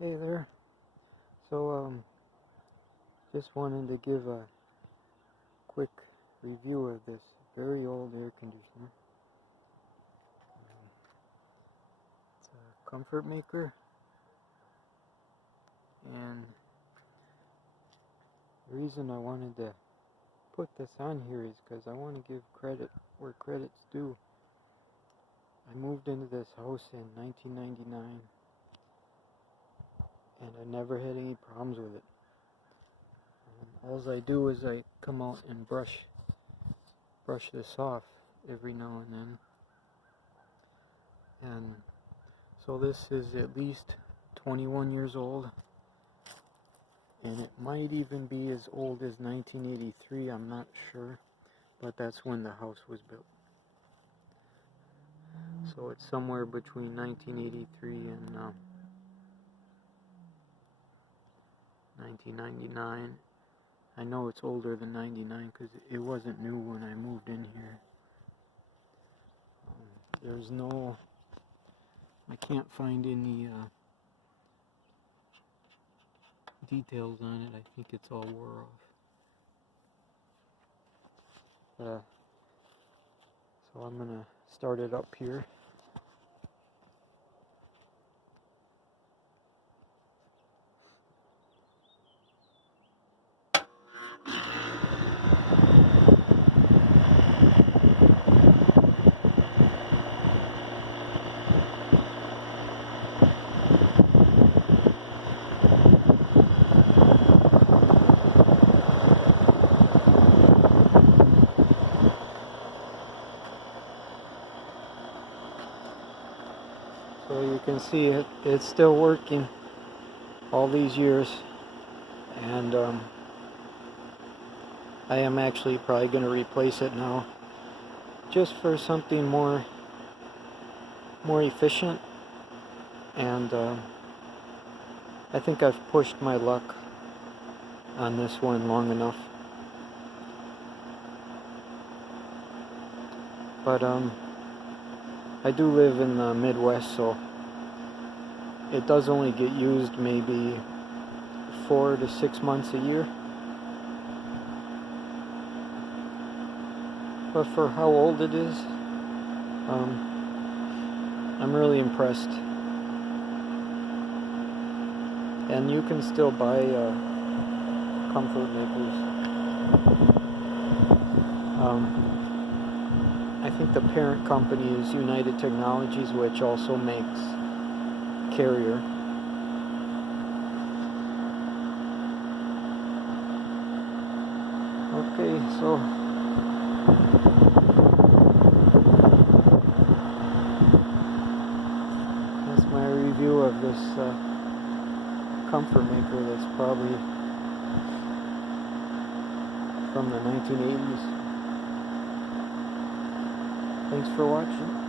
Hey there. Just wanted to give a quick review of this very old air conditioner. It's a ComfortMaker, and the reason I wanted to put this on here is because I want to give credit where credit's due. I moved into this house in 1999, and I never had any problems with it. All I do is I come out and brush this off every now and then. And so this is at least 21 years old, and it might even be as old as 1983, I'm not sure, but that's when the house was built. So it's somewhere between 1983 and 1999. I know it's older than 99 because it wasn't new when I moved in here. I can't find any details on it. I think it's all wore off. So I'm gonna start it up here. So you can see it's still working all these years, and I am actually probably going to replace it now, just for something more efficient. And I think I've pushed my luck on this one long enough. But I do live in the Midwest, so it does only get used maybe 4 to 6 months a year. But for how old it is, I'm really impressed. And you can still buy ComfortMakers. I think the parent company is United Technologies, which also makes Carrier. Okay, so that's my review of this ComfortMaker that's probably from the 1980s. Thanks for watching.